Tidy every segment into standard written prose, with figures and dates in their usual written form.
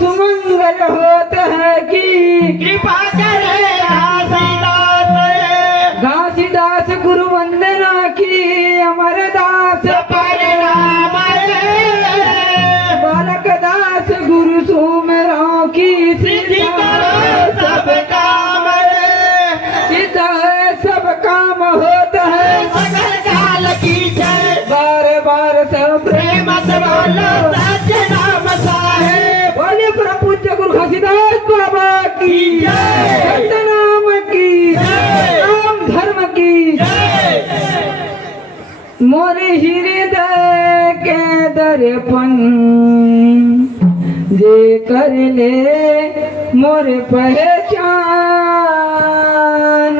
सुमंगल होत है की कृपा करे घासीदास घासीदास गुरु वंदना की अमरदास परिणाम बालक दास गुरु सुमेरों की सिद्धि करो सब काम सीता है सब काम होता है सकल काल की जय बार बार सब प्रेम से बोलो सत्य नाम साहेब बोले परम पूज्य गुरु घासीदास बाबा की जय। सत्य नाम की जय। नाम धर्म की जय मोरे हृदय के दर्पण जे कर ले मोर पहचान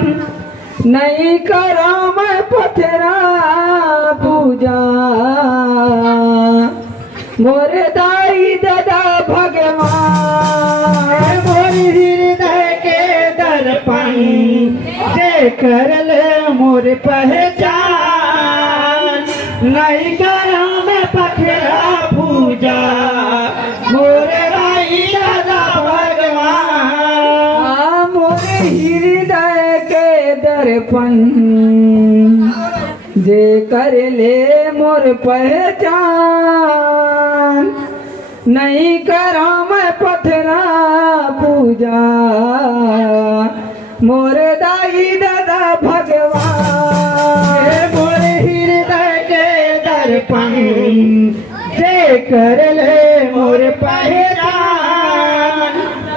नहीं करा मैं पथरा पूजा मोरे दाई दादा भगवान मोर हृदय के दर्पण से कर ले मोर पहचान नहीं करा मैं पखरा पूजा मोर राई दादा भगवान मोरे हृदय के दर्पण जे कर ले मोर पहचान नहीं करा मैं पथरा पूजा मोर दाई दादा भगवान मोर हृदय के दर्पण से कर ले मोर पहचान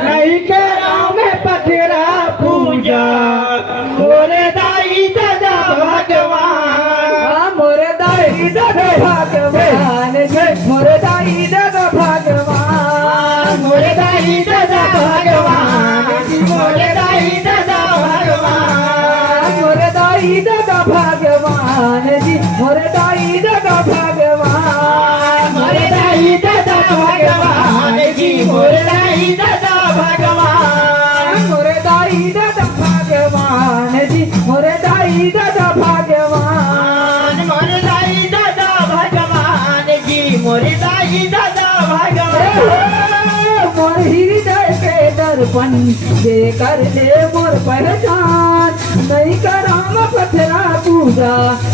नहीं करा मैं पथरा पूजा मोर दाई दादा भगवान मोर दाई दादा भगवान जय मोर दाई दादा भगवान मोर दाई दादा भगवान मोर दाई दादा भगवान मोर दाई दादा भगवान जी मोर दाई दादा भगवान मोर दाई दादा भगवान जी मोर दाई दादा भगवान मोर दाई दादा भगवान जी मोर दाई दादा भगवान मोर दाई दादा भगवान जी मोर दाई दादा भगवान मोर हृदय के दर्पण जे कर ले मोर पहचान नहीं कराम पथरा पूजा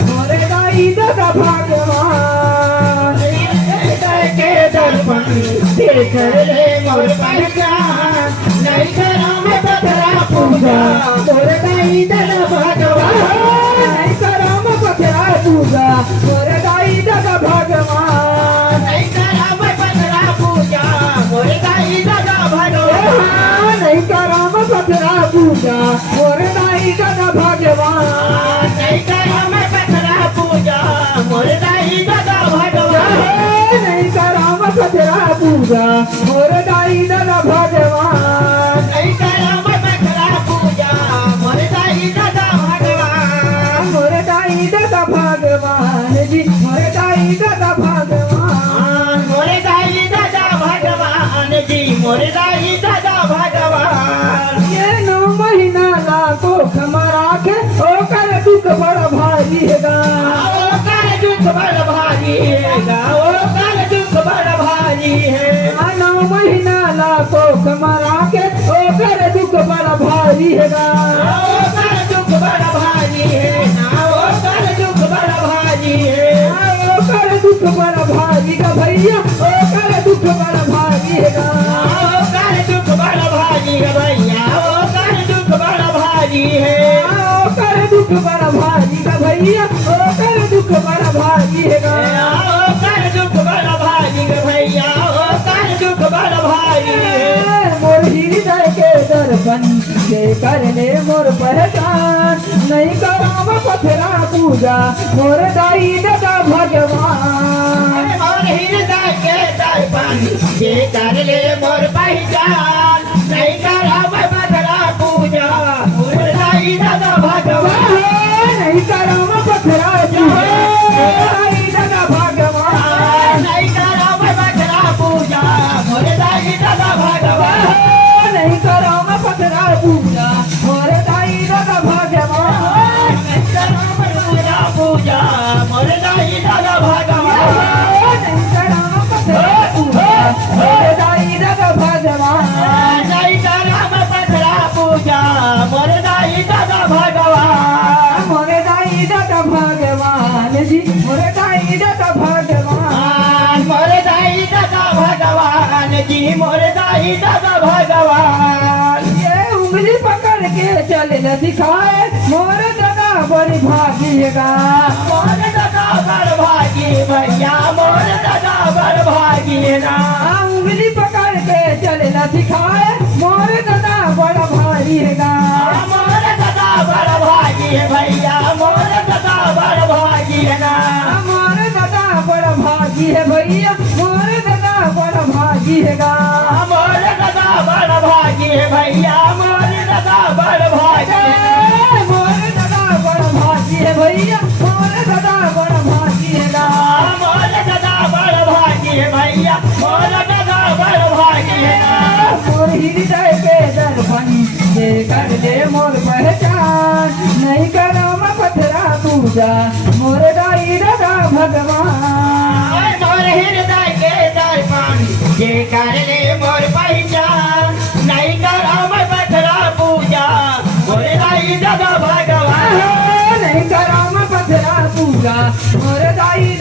मोर दाई दादा भगवान हृदय के दर्पण से कर ले मोर पहचान नहीं करा मैं पथरा पूजा मोर दाई दादा भगवान नहीं कराम पथरा पूजा मोर दाई दादा भगवान नहीं करा मैं पथरा पूजा मोर दाई दादा भगवान नहीं कराम पथरा पूजा मोर दाई दादा भगवान नहीं करा मैं पथरा पूजा मोर दाई दादा भगवान नहीं कराम पथरा पूजा मोर दाई दादा भगवान नहीं करा मैं पथरा पूजा मोर दाई दादा भगवान मोर दाई दादा भगवान जी मोर दाई दादा भगवान मोर दाई दादा भगवान जी मोर दाई दादा भगवान ये 9 महीना लाको खमरा के ओकर दुख बड़ा भारी हैगा ओ कर दुख बड़ भारी है ओ कर दुख बड़ भारी है 9 महीना लाको खमरा के ओकर दुख बड़ा भारी हैगा ओ कर दुख बड़ भारी है ना ओ कर दुख बड़ भारी है ओकर दुख बड़ा भारी का भैया ओकर दुख बड़ा भारी हैगा ओ कर दुख बड़ भारी है भैया ओ कर दुख बड़ भारी है ओकर दुख बड़ा भारी का भैया ओकर दुख बड़ा भारी हैगा ओ कर दुख बड़ भारी है भैया ओ कर दुख बड़ भारी है मोर हृदय के दर्पण से कर ले मोर पहचान नहीं कराम पथरा पूजा मोर दाई दादा भगवान मोर हृदय के दर्पण से कर ले मोर पहचान नहीं करा मैं पथरा पूजा मोर दाई दादा भगवान नहीं कराम पथरा पूजा दाई दादा भगवान नहीं करा मैं पथरा पूजा मोर दाई दादा भगवान नहीं कराम पथरा पूजा मोर दाई दादा भगवान नहीं करा मैं पथरा पूजा मोर दाई दादा भगवान नहीं कराम पथरा पूजा मोर दाई दादा भगवान भागी मोर दाई दादा भगवान। ये उंगली पकड़ के चले न दिखाए मोर दादा बड़ी भागीगा। मोर दादा बड़ भागी भैया मोर दादा बड़ भागी ना। उंगली पकड़ के चले न दिखाए मोर दादा बड़ा भागीगा। मोर दादा बड़ भागी भैया मोर दादा बड़ भागी ना। मोर दादा बड़ा भागी है भैया मोर दादा बड़ा भागीगा। मोर दादा बड़ भागी भैया मोर दादा बड़ भागी। मोर दादा बड़ा भागी है भैया मोर दादा बड़ा भागीगा। मोर दादा बड़ भागी भैया मोर दादा बड़ भागी ना। मोर हृदय के दर्पण ये कर ले मोर पहचान। नहीं करो मैं पथरा पूजा मोर दाई दादा भगवान। मोर हृदय के दर्पण ये कर ले मोर पहचान। नहीं करो मैं पथरा पूजा मोर दाई दादा भगवान। नहीं करो मैं पथरा पूजा मोर दाई